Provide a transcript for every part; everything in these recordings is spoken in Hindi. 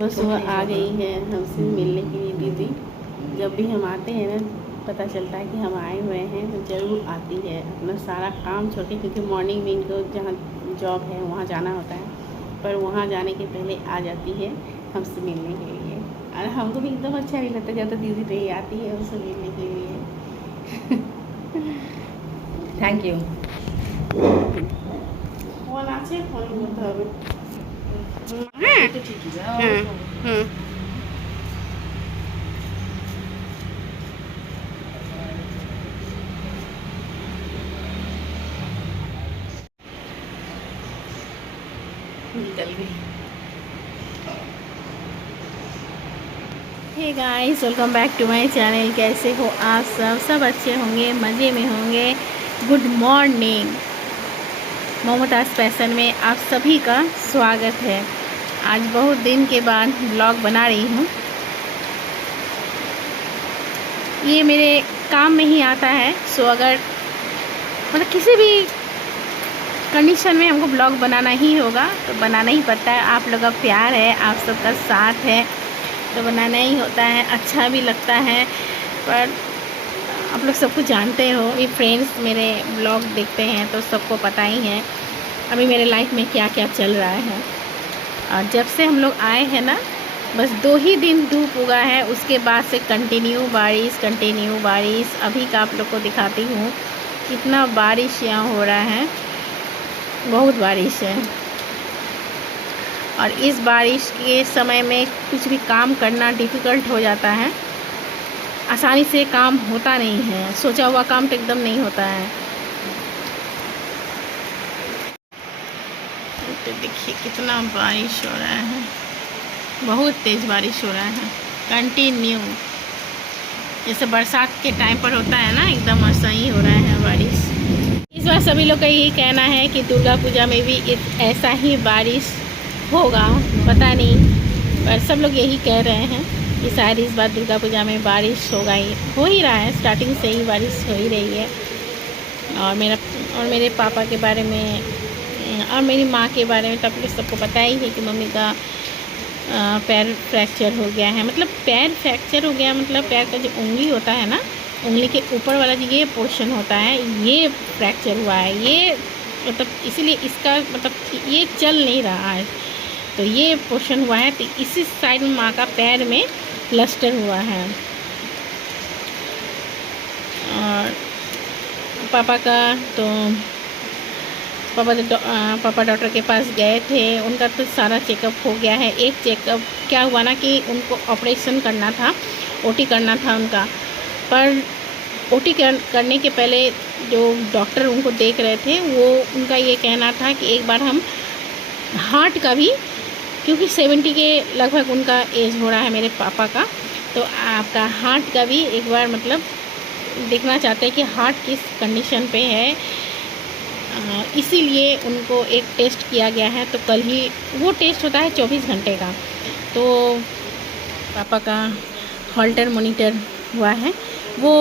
बस वो आ गई है हमसे मिलने के लिए दीदी। जब भी हम आते हैं ना पता चलता है कि हम आए हुए हैं तो ज़रूर आती है। अपना सारा काम छोड़ के, क्योंकि मॉर्निंग में इनको जहाँ जॉब है वहाँ जाना होता है, पर वहाँ जाने के पहले आ जाती है हमसे मिलने के लिए। और हमको भी एकदम अच्छा भी लगता है जब तो दीदी पे ही आती है हमसे मिलने के लिए। Thank you. फोन आछे फोन करते হবে। निकल गई। Hey guys, welcome back to my channel. कैसे हो आप सब अच्छे होंगे, मज़े में होंगे। Good morning. ममताज़ फैशन में आप सभी का स्वागत है। आज बहुत दिन के बाद ब्लॉग बना रही हूँ। ये मेरे काम में ही आता है। सो अगर मतलब किसी भी कंडीशन में हमको ब्लॉग बनाना ही होगा तो बनाना ही पड़ता है। आप लोग का प्यार है, आप सबका साथ है तो बनाना ही होता है। अच्छा भी लगता है। पर आप लोग सब कुछ जानते हो, ये फ्रेंड्स मेरे ब्लॉग देखते हैं तो सबको पता ही है अभी मेरे लाइफ में क्या क्या चल रहा है। और जब से हम लोग आए हैं ना, बस 2 ही दिन धूप उगा है, उसके बाद से कंटिन्यू बारिश। अभी का आप लोग को दिखाती हूँ कितना बारिश यहाँ हो रहा है। बहुत बारिश है। और इस बारिश के समय में कुछ भी काम करना डिफ़िकल्ट हो जाता है। आसानी से काम होता नहीं है, सोचा हुआ काम तो एकदम नहीं होता है। तो देखिए कितना बारिश हो रहा है, बहुत तेज़ बारिश हो रहा है कंटिन्यू। जैसे बरसात के टाइम पर होता है ना, एकदम ऐसा ही हो रहा है बारिश। इस बार सभी लोग का यही कहना है कि दुर्गा पूजा में भी ऐसा ही बारिश होगा, पता नहीं, पर सब लोग यही कह रहे हैं कि शायद इस बार दुर्गा पूजा में बारिश होगा ही, हो ही रहा है। स्टार्टिंग से ही बारिश हो ही रही है। और मेरे पापा के बारे में और मेरी माँ के बारे में तो आप लोग सबको पता ही है कि मम्मी का पैर फ्रैक्चर हो गया है। मतलब पैर फ्रैक्चर हो गया मतलब पैर का जो उंगली होता है ना, उंगली के ऊपर वाला जो ये पोर्शन होता है, ये फ्रैक्चर हुआ है। ये मतलब इसीलिए इसका मतलब ये चल नहीं रहा है, तो ये पोर्शन हुआ है। तो इसी साइड में माँ का पैर में प्लास्टर हुआ है। और पापा का तो पापा डॉक्टर के पास गए थे, उनका तो सारा चेकअप हो गया है। एक चेकअप क्या हुआ ना कि उनको ऑपरेशन करना था, ओटी करना था उनका। पर ओटी करने के पहले जो डॉक्टर उनको देख रहे थे वो उनका ये कहना था कि एक बार हम हार्ट का भी, क्योंकि 70 के लगभग उनका एज हो रहा है मेरे पापा का, तो आपका हार्ट का भी एक बार मतलब देखना चाहते हैं कि हार्ट किस कंडीशन पे है। इसीलिए उनको एक टेस्ट किया गया है। तो कल ही वो टेस्ट होता है 24 घंटे का। तो पापा का हॉल्टर मॉनिटर हुआ है, वो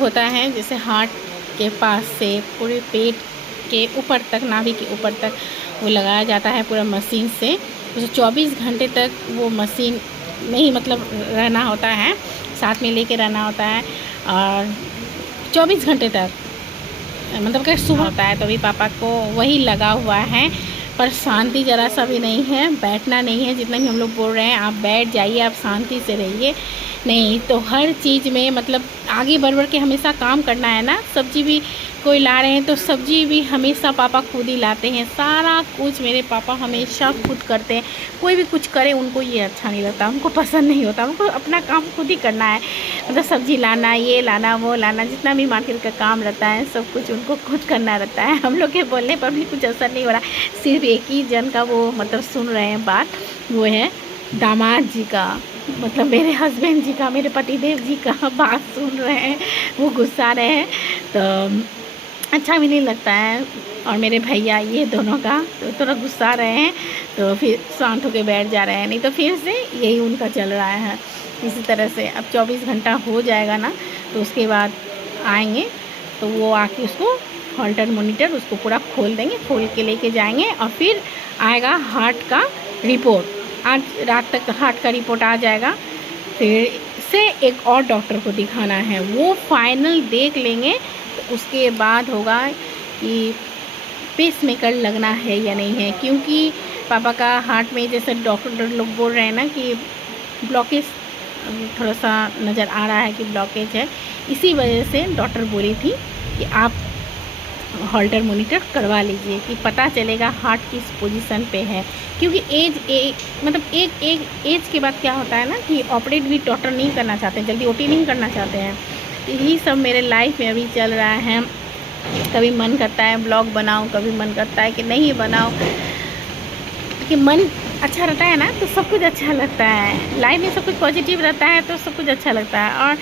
होता है जैसे हार्ट के पास से पूरे पेट के ऊपर तक, नाभि के ऊपर तक वो लगाया जाता है पूरा मशीन से। उसे 24 घंटे तक वो मशीन में ही मतलब रहना होता है, साथ में लेके रहना होता है। और 24 घंटे तक मतलब कि सुबह होता है तो अभी पापा को वही लगा हुआ है। पर शांति ज़रा सा भी नहीं है, बैठना नहीं है। जितना भी हम लोग बोल रहे हैं आप बैठ जाइए, आप शांति से रहिए, नहीं तो हर चीज़ में मतलब आगे बढ़ बढ़ के हमेशा काम करना है ना। सब्जी भी कोई ला रहे हैं तो सब्जी भी हमेशा पापा खुद ही लाते हैं। सारा कुछ मेरे पापा हमेशा खुद करते हैं। कोई भी कुछ करे उनको ये अच्छा नहीं लगता, उनको पसंद नहीं होता। उनको अपना काम खुद ही करना है, मतलब सब्जी लाना, ये लाना, वो लाना, जितना भी मार्केट का काम रहता है सब कुछ उनको खुद करना रहता है। हम लोग के बोलने पर भी कुछ असर नहीं हो रहा। सिर्फ एक ही जन का वो मतलब सुन रहे हैं बात, वो है दामाद जी का, मतलब मेरे हस्बैंड जी का, मेरे पतिदेव जी का बात सुन रहे हैं। वो गुस्सा रहे हैं तो अच्छा भी नहीं लगता है। और मेरे भैया ये दोनों का तो थोड़ा गुस्सा रहे हैं, तो फिर शांत होकर बैठ जा रहे हैं। नहीं तो फिर से यही उनका चल रहा है इसी तरह से। अब 24 घंटा हो जाएगा ना तो उसके बाद आएंगे तो वो आके उसको हॉल्टर मॉनिटर उसको पूरा खोल देंगे, खोल के लेके जाएंगे और फिर आएगा हार्ट का रिपोर्ट। आज रात तक हार्ट का रिपोर्ट आ जाएगा, फिर से एक और डॉक्टर को दिखाना है, वो फाइनल देख लेंगे तो उसके बाद होगा कि पेसमेकर लगना है या नहीं है। क्योंकि पापा का हार्ट में जैसे डॉक्टर लोग बोल रहे हैं ना कि ब्लॉकेज थोड़ा सा नज़र आ रहा है कि ब्लॉकेज है, इसी वजह से डॉक्टर बोली थी कि आप हॉल्टर मॉनिटर करवा लीजिए कि पता चलेगा हार्ट किस पोजीशन पे है। क्योंकि एक एज के बाद क्या होता है ना कि ऑपरेट भी डॉक्टर नहीं करना चाहते हैं, जल्दी ओटी नहीं करना चाहते हैं। यही सब मेरे लाइफ में अभी चल रहा है। कभी मन करता है ब्लॉग बनाओ, कभी मन करता है कि नहीं बनाओ, कि मन अच्छा रहता है ना तो सब कुछ अच्छा लगता है। लाइफ में सब कुछ पॉजिटिव रहता है तो सब कुछ अच्छा लगता है, और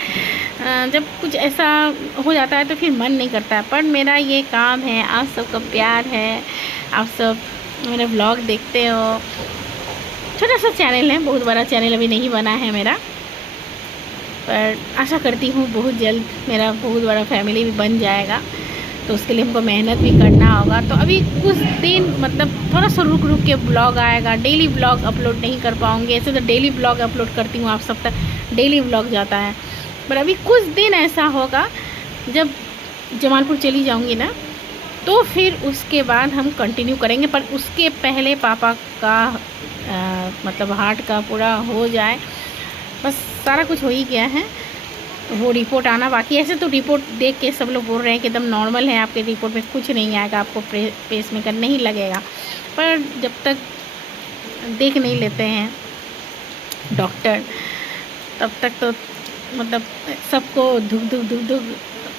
जब कुछ ऐसा हो जाता है तो फिर मन नहीं करता है। पर मेरा ये काम है, आप सबका प्यार है, आप सब मेरा ब्लॉग देखते हो। छोटा सा चैनल है, बहुत बड़ा चैनल अभी नहीं बना है मेरा, पर आशा करती हूँ बहुत जल्द मेरा बहुत बड़ा फैमिली भी बन जाएगा। तो उसके लिए हमको मेहनत भी करना होगा। तो अभी कुछ दिन थोड़ा सा रुक के ब्लॉग आएगा, डेली ब्लॉग अपलोड नहीं कर पाऊँगी। ऐसे तो डेली ब्लॉग अपलोड करती हूँ, आप सब तक डेली ब्लॉग जाता है, पर अभी कुछ दिन ऐसा होगा जब जमालपुर चली जाऊँगी ना, तो फिर उसके बाद हम कंटिन्यू करेंगे। पर उसके पहले पापा का हार्ट का पूरा हो जाए, बस सारा कुछ हो ही गया है, वो रिपोर्ट आना बाकी। ऐसे तो रिपोर्ट देख के सब लोग बोल रहे हैं कि एकदम नॉर्मल है, आपके रिपोर्ट में कुछ नहीं आएगा, आपको पेसमेकर नहीं लगेगा। पर जब तक देख नहीं लेते हैं डॉक्टर, तब तक तो सबको धुक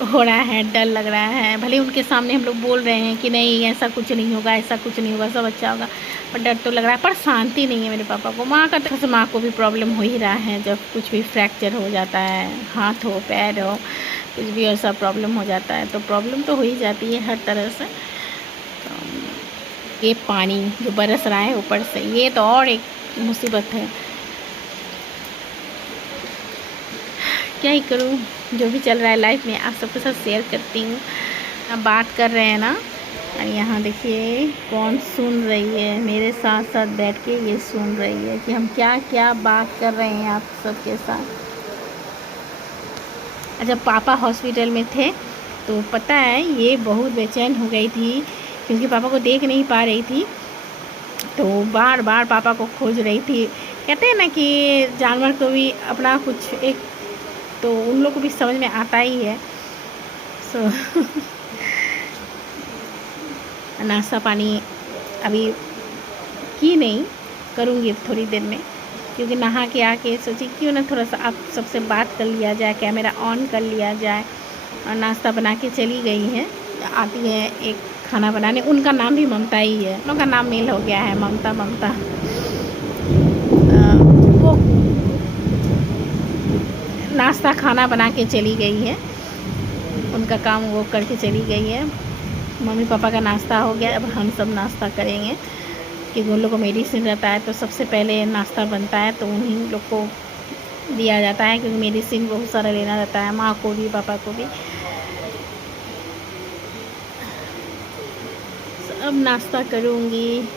हो रहा है, डर लग रहा है। भले उनके सामने हम लोग बोल रहे हैं कि नहीं ऐसा कुछ नहीं होगा, ऐसा कुछ नहीं होगा, सब अच्छा होगा, पर डर तो लग रहा है। पर शांति नहीं है मेरे पापा को। माँ को भी प्रॉब्लम हो ही रहा है, जब कुछ भी फ्रैक्चर हो जाता है, हाथ हो पैर हो, कुछ भी ऐसा प्रॉब्लम हो जाता है तो प्रॉब्लम तो हो ही जाती है हर तरह से। तो ये पानी जो बरस रहा है ऊपर से, ये तो और एक मुसीबत है। क्या ही करूँ, जो भी चल रहा है लाइफ में आप सबके साथ शेयर करती हूँ। अब बात कर रहे हैं ना, और यहाँ देखिए कौन सुन रही है, मेरे साथ साथ बैठ के ये सुन रही है कि हम क्या क्या बात कर रहे हैं आप सबके साथ। जब पापा हॉस्पिटल में थे तो पता है ये बहुत बेचैन हो गई थी, क्योंकि पापा को देख नहीं पा रही थी, तो बार बार पापा को खोज रही थी। कहते हैं ना कि जानवर को भी अपना कुछ एक, तो उन लोग को भी समझ में आता ही है। सो नाश्ता पानी अभी की नहीं, करूँगी थोड़ी देर में, क्योंकि नहा के आके सोची क्यों ना थोड़ा सा आप सबसे बात कर लिया जाए, कैमरा ऑन कर लिया जाए। और नाश्ता बना के चली गई हैं, आती है एक खाना बनाने, उनका नाम भी ममता ही है, उनका नाम मेल हो गया है, ममता। वो नाश्ता खाना बना के चली गई है, उनका काम वो करके चली गई है। मम्मी पापा का नाश्ता हो गया, अब हम सब नाश्ता करेंगे, क्योंकि उन लोग को मेडिसिन रहता है तो सबसे पहले नाश्ता बनता है तो उन्हीं लोग को दिया जाता है, क्योंकि मेडिसिन बहुत सारा लेना रहता है, माँ को भी पापा को भी। अब नाश्ता करूँगी।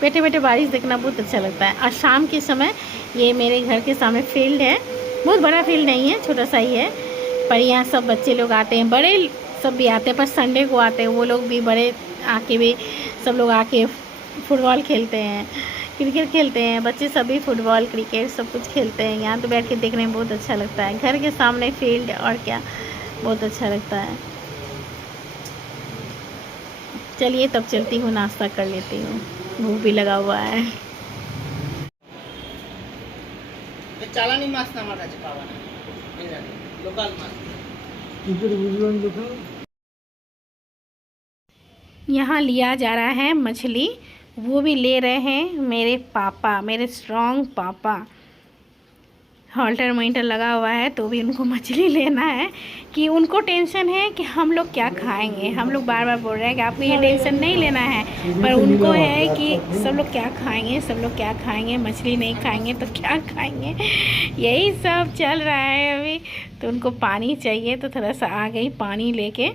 बैठे बैठे बारिश देखना बहुत अच्छा लगता है। और शाम के समय ये मेरे घर के सामने फील्ड है, बहुत बड़ा फील्ड नहीं है, छोटा सा ही है, पर यहाँ सब बच्चे लोग आते हैं, बड़े सब भी आते हैं, पर संडे को आते हैं वो लोग भी, बड़े आके भी सब लोग आके फुटबॉल खेलते हैं, क्रिकेट खेलते हैं, बच्चे सभी फुटबॉल क्रिकेट सब कुछ खेलते हैं। यहाँ तो बैठ के देखने में बहुत अच्छा लगता है, घर के सामने फील्ड, और क्या बहुत अच्छा लगता है। चलिए तब चलती हूँ, नाश्ता कर लेती हूँ, भूख भी लगा हुआ है। चालानी माছ না আমার কাছে পাওয়া না, এই জানি লোকাল মাছ। यहाँ लिया जा रहा है मछली, वो भी ले रहे हैं मेरे पापा, मेरे स्ट्रॉन्ग पापा। हॉल्टर मॉनिटर लगा हुआ है तो भी उनको मछली लेना है, कि उनको टेंशन है कि हम लोग क्या खाएंगे। हम लोग बार बार बोल रहे हैं कि आपको ये टेंशन नहीं लेना है, पर उनको है कि सब लोग क्या खाएंगे, सब लोग क्या खाएंगे, मछली नहीं खाएंगे तो क्या खाएंगे, यही सब चल रहा है अभी। तो उनको पानी चाहिए, तो थोड़ा सा आ गई पानी लेके,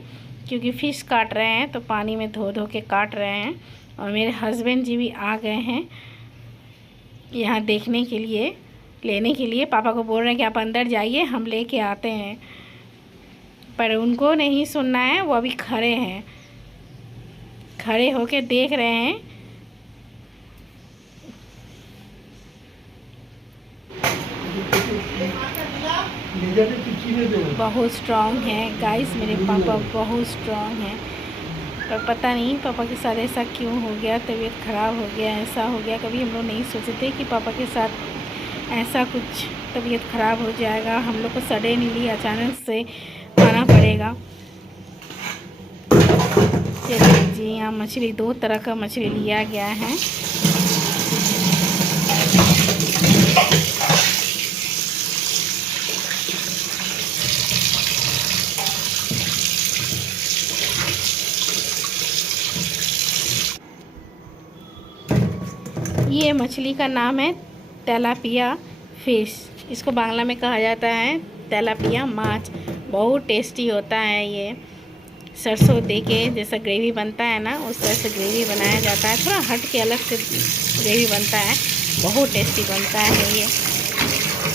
क्योंकि फ़िश काट रहे हैं तो पानी में धो धो के काट रहे हैं। और मेरे हस्बैंड जी भी आ गए हैं यहाँ देखने के लिए, लेने के लिए। पापा को बोल रहे हैं कि आप अंदर जाइए, हम लेके आते हैं, पर उनको नहीं सुनना है। वो अभी खड़े हैं, खड़े होके देख रहे हैं। बहुत स्ट्रॉन्ग हैं गाइस, मेरे पापा बहुत स्ट्रॉन्ग हैं। पर पता नहीं पापा के साथ ऐसा क्यों हो गया, तबीयत ख़राब हो गया, ऐसा हो गया। कभी हम लोग नहीं सोचे थे कि पापा के साथ ऐसा कुछ तबीयत ख़राब हो जाएगा। हम लोग को सडनली अचानक से आना पड़ेगा। चलिए जी, यहाँ मछली 2 तरह का मछली लिया गया है। ये मछली का नाम है तेलापिया फ़िश। इसको बांग्ला में कहा जाता है तेलापिया माछ। बहुत टेस्टी होता है ये। सरसों देके जैसा ग्रेवी बनता है ना, उस तरह से ग्रेवी बनाया जाता है। थोड़ा हट के अलग से ग्रेवी बनता है, बहुत टेस्टी बनता है ये।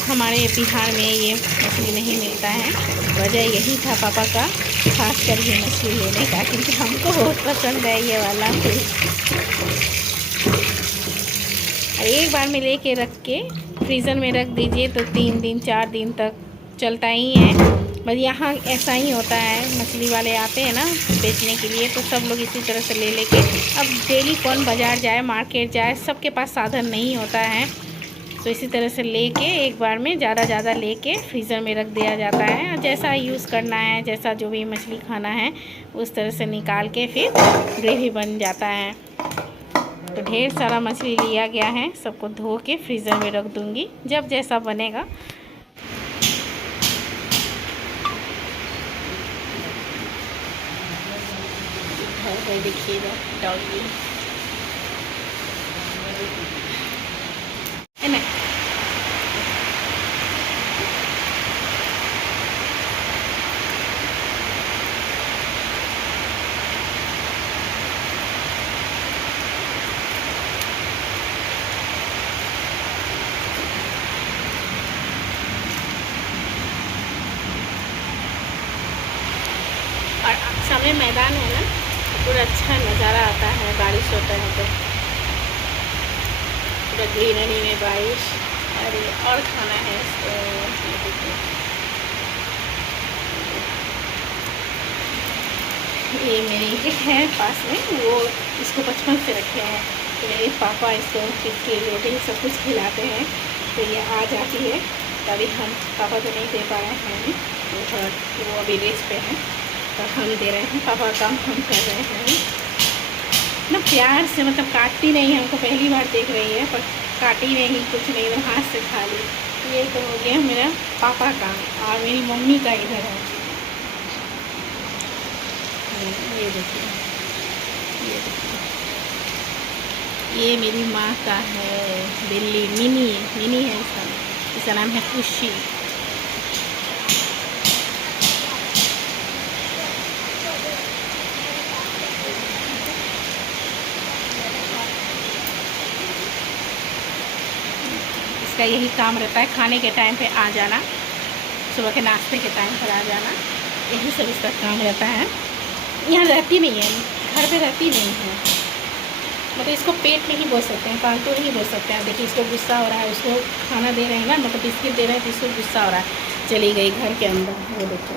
हमारे बिहार में ये मछली नहीं मिलता है। वजह यही था पापा का खास कर ये मछली लेने का, क्योंकि हमको बहुत पसंद है ये वाला फिश। एक बार में लेके रख के फ्रीज़र में रख दीजिए तो 3 दिन 4 दिन तक चलता ही है। बस यहाँ ऐसा ही होता है, मछली वाले आते हैं ना बेचने के लिए, तो सब लोग इसी तरह से ले लेके। अब डेली कौन बाज़ार जाए, मार्केट जाए, सबके पास साधन नहीं होता है। तो इसी तरह से लेके एक बार में ज़्यादा लेके फ्रीज़र में रख दिया जाता है। जैसा यूज़ करना है, जैसा जो भी मछली खाना है, उस तरह से निकाल के फिर ग्रेवी बन जाता है। तो ढेर सारा मछली लिया गया है, सबको धो के फ्रीज़र में रख दूँगी, जब जैसा बनेगा। देखिएगा डॉगी है ना। और सामने मैदान है ना, पूरा अच्छा नज़ारा आता है। बारिश होता है तो पूरा ग्रीनरी में बारिश। अरे और खाना है इसको। ये मेरी है पास में, वो इसको बचपन से रखे हैं। तो मेरे पापा इसको फिर रोटी सब कुछ खिलाते हैं, तो ये आ जाती है। तभी हम पापा को नहीं दे पा रहे हैं, वो अभी रेस्ट पे हैं, तो हम दे रहे हैं। पापा काम हम कर रहे हैं ना, प्यार से, मतलब काटती नहीं, हमको पहली बार देख रही है, पर काटी नहीं, कुछ नहीं, तो हाथ से खा ली। ये तो हो गया मेरा पापा का, और मेरी मम्मी का इधर है। ये देखिए, ये मेरी माँ का है बिल्ली, मिनी है इसका नाम है खुशी। इसका यही काम रहता है, खाने के टाइम पे आ जाना, सुबह के नाश्ते के टाइम पर आ जाना, यही सब इसका काम रहता है। यहाँ रहती नहीं है, घर पे रहती नहीं है, मतलब इसको पेट में ही बोल सकते हैं, पालतू नहीं बोल सकते हैं। देखिए इसको गुस्सा हो रहा है, उसको खाना दे रहे हैं ना, मतलब बिस्किट दे रहे हैं, तो इसको गुस्सा हो रहा है, चली गई घर के अंदर। वो देखो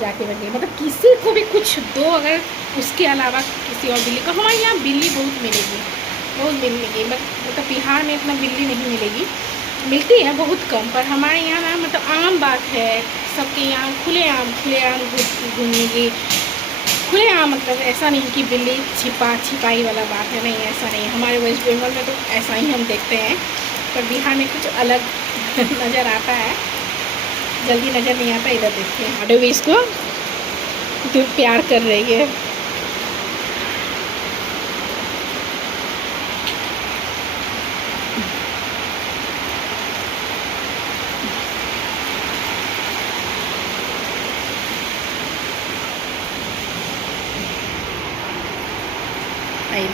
जाके बैठ गई। मतलब किसी को भी कुछ दो अगर, उसके अलावा किसी और बिल्ली को, हमारे यहाँ बिल्ली बहुत मिलेगी, बहुत मिलेगी। मतलब बिहार में इतना बिल्ली नहीं मिलेगी, मिलती है बहुत कम, पर हमारे यहाँ ना मतलब आम बात है, सबके यहाँ खुलेआम घूमेगी, खुलेआम। मतलब ऐसा नहीं कि बिल्ली छिपाई वाला बात है, नहीं, ऐसा नहीं। हमारे वेस्ट बंगाल में तो ऐसा ही हम देखते हैं, पर बिहार में कुछ अलग नज़र आता है, जल्दी नज़र नहीं आता। इधर देखिए आडो भी इसको तो प्यार कर रही है।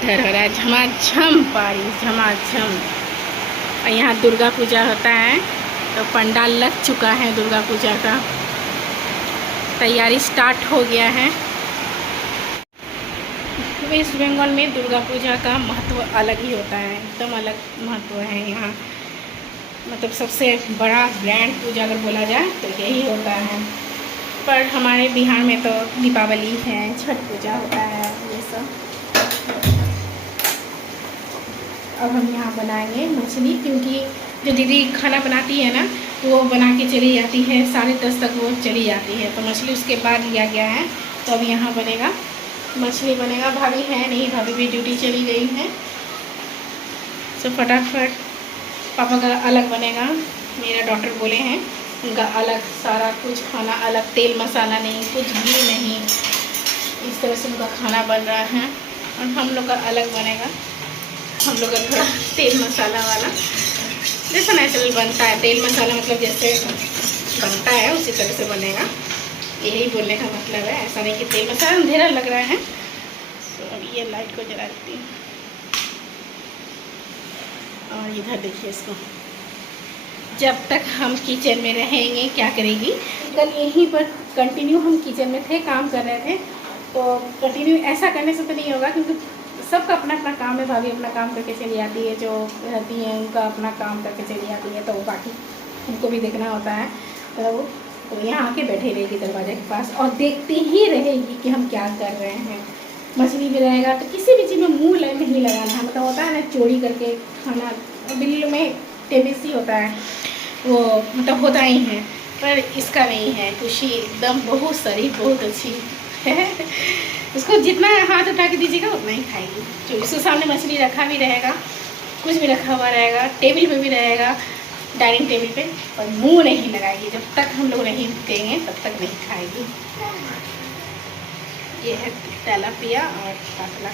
इधर हो रहा है झमाझम बारिश, झमाझम। और यहाँ दुर्गा पूजा होता है, तो पंडाल लग चुका है। दुर्गा पूजा का तैयारी स्टार्ट हो गया है। वेस्ट बंगाल में दुर्गा पूजा का महत्व अलग ही होता है, एकदम अलग महत्व है यहाँ। मतलब सबसे बड़ा ग्रैंड पूजा अगर बोला जाए तो यही होता है। पर हमारे बिहार में तो दीपावली है, छठ पूजा होता है, ये सब। अब हम यहाँ बनाएंगे मछली, क्योंकि जो दीदी खाना बनाती है ना, वो बना के चली जाती है 10:30 तक वो चली जाती है, तो मछली उसके बाद लिया गया है। तो अब यहाँ बनेगा मछली बनेगा। भाभी है नहीं, भाभी भी ड्यूटी चली गई है। तो फटाफट पापा का अलग बनेगा, मेरा डॉक्टर बोले हैं उनका अलग, सारा कुछ खाना अलग, तेल मसाला नहीं, कुछ भी नहीं, इस तरह से उनका खाना बन रहा है। और हम लोग का अलग बनेगा, हम लोग का थोड़ा तेल मसाला वाला, जैसा नेचुरल बनता है। तेल मसाला मतलब जैसे बनता है उसी तरह से बनेगा, यही बोलने का मतलब है। ऐसा नहीं कि तेल मसाला अंधेरा लग रहा है। तो अब ये लाइट को जला देती हूँ। और इधर देखिए इसको, जब तक हम किचन में रहेंगे क्या करेगी। कल यहीं पर कंटिन्यू हम किचन में थे, काम कर रहे थे। तो कंटिन्यू ऐसा करने से तो नहीं होगा, क्योंकि सबका अपना अपना काम है। भाभी अपना काम करके चली जाती है, जो रहती है उनका अपना काम करके चली जाती है, तो वो बाकी उनको भी देखना होता है। तो यहाँ आके बैठे रहेगी दरवाजे के पास और देखती ही रहेगी कि हम क्या कर रहे हैं। मछली भी रहेगा तो किसी भी चीज़ में मुँह नहीं लगाना है। मतलब होता है ना चोरी करके खाना, बिल्ली में टेंडेंसी होता है, वो मतलब होता ही है। पर इसका नहीं है, खुशी एकदम बहुत शरीफ, बहुत अच्छी है। उसको जितना हाथ उठा के दीजिएगा उतना ही खाएगी। जो इसके सामने मछली रखा भी रहेगा, कुछ भी रखा हुआ रहेगा, टेबल पे भी रहेगा, डाइनिंग टेबल पे, पर मुंह नहीं लगाएगी। जब तक हम लोग नहीं देंगे तब तक नहीं खाएगी। ये है तेलापिया और कातला।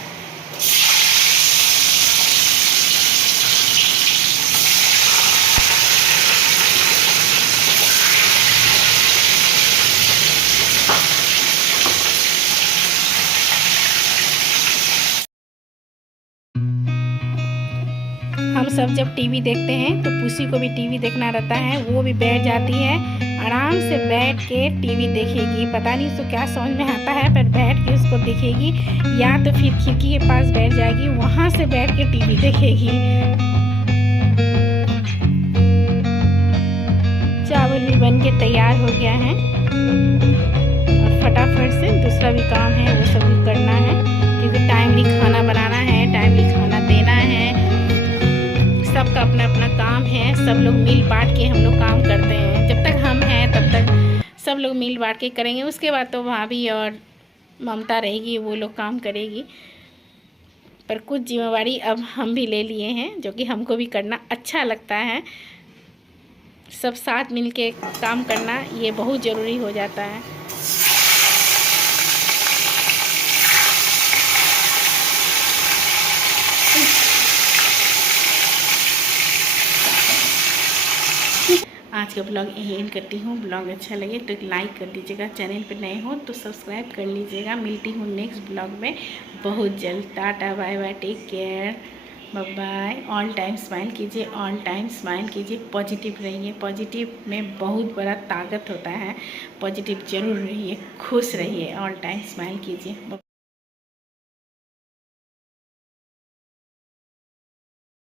हम सब जब टीवी देखते हैं तो पुसी को भी टीवी देखना रहता है, वो भी बैठ जाती है, आराम से बैठ के टीवी देखेगी। पता नहीं उसको क्या समझ में आता है, पर बैठ के उसको देखेगी। या तो फिर खिड़की के पास बैठ जाएगी, वहाँ से बैठ के टीवी देखेगी। चावल भी बन के तैयार हो गया है और फटाफट से दूसरा भी काम है वो सब भी करना है, क्योंकि टाइमली खाना बनाना है, टाइमली खाना देना है। सबका अपना अपना काम है, सब लोग मिल बांट के हम लोग काम करते हैं। जब तक हम हैं तब तक सब लोग मिल बांट के करेंगे, उसके बाद तो भाभी और ममता रहेगी, वो लोग काम करेगी। पर कुछ जिम्मेवारी अब हम भी ले लिए हैं, जो कि हमको भी करना अच्छा लगता है। सब साथ मिल के काम करना ये बहुत ज़रूरी हो जाता है। आज का ब्लॉग यही एंड करती हूँ। ब्लॉग अच्छा लगे तो लाइक कर दीजिएगा, चैनल पर नए हो तो सब्सक्राइब कर लीजिएगा। मिलती हूँ नेक्स्ट ब्लॉग में बहुत जल्द। Tata bye bye, take care, bye bye. All time smile कीजिए, ऑल टाइम स्माइल कीजिए, पॉजिटिव रहिए। पॉजिटिव में बहुत बड़ा ताकत होता है, पॉजिटिव जरूर रहिए, खुश रहिए, ऑल टाइम स्माइल कीजिए।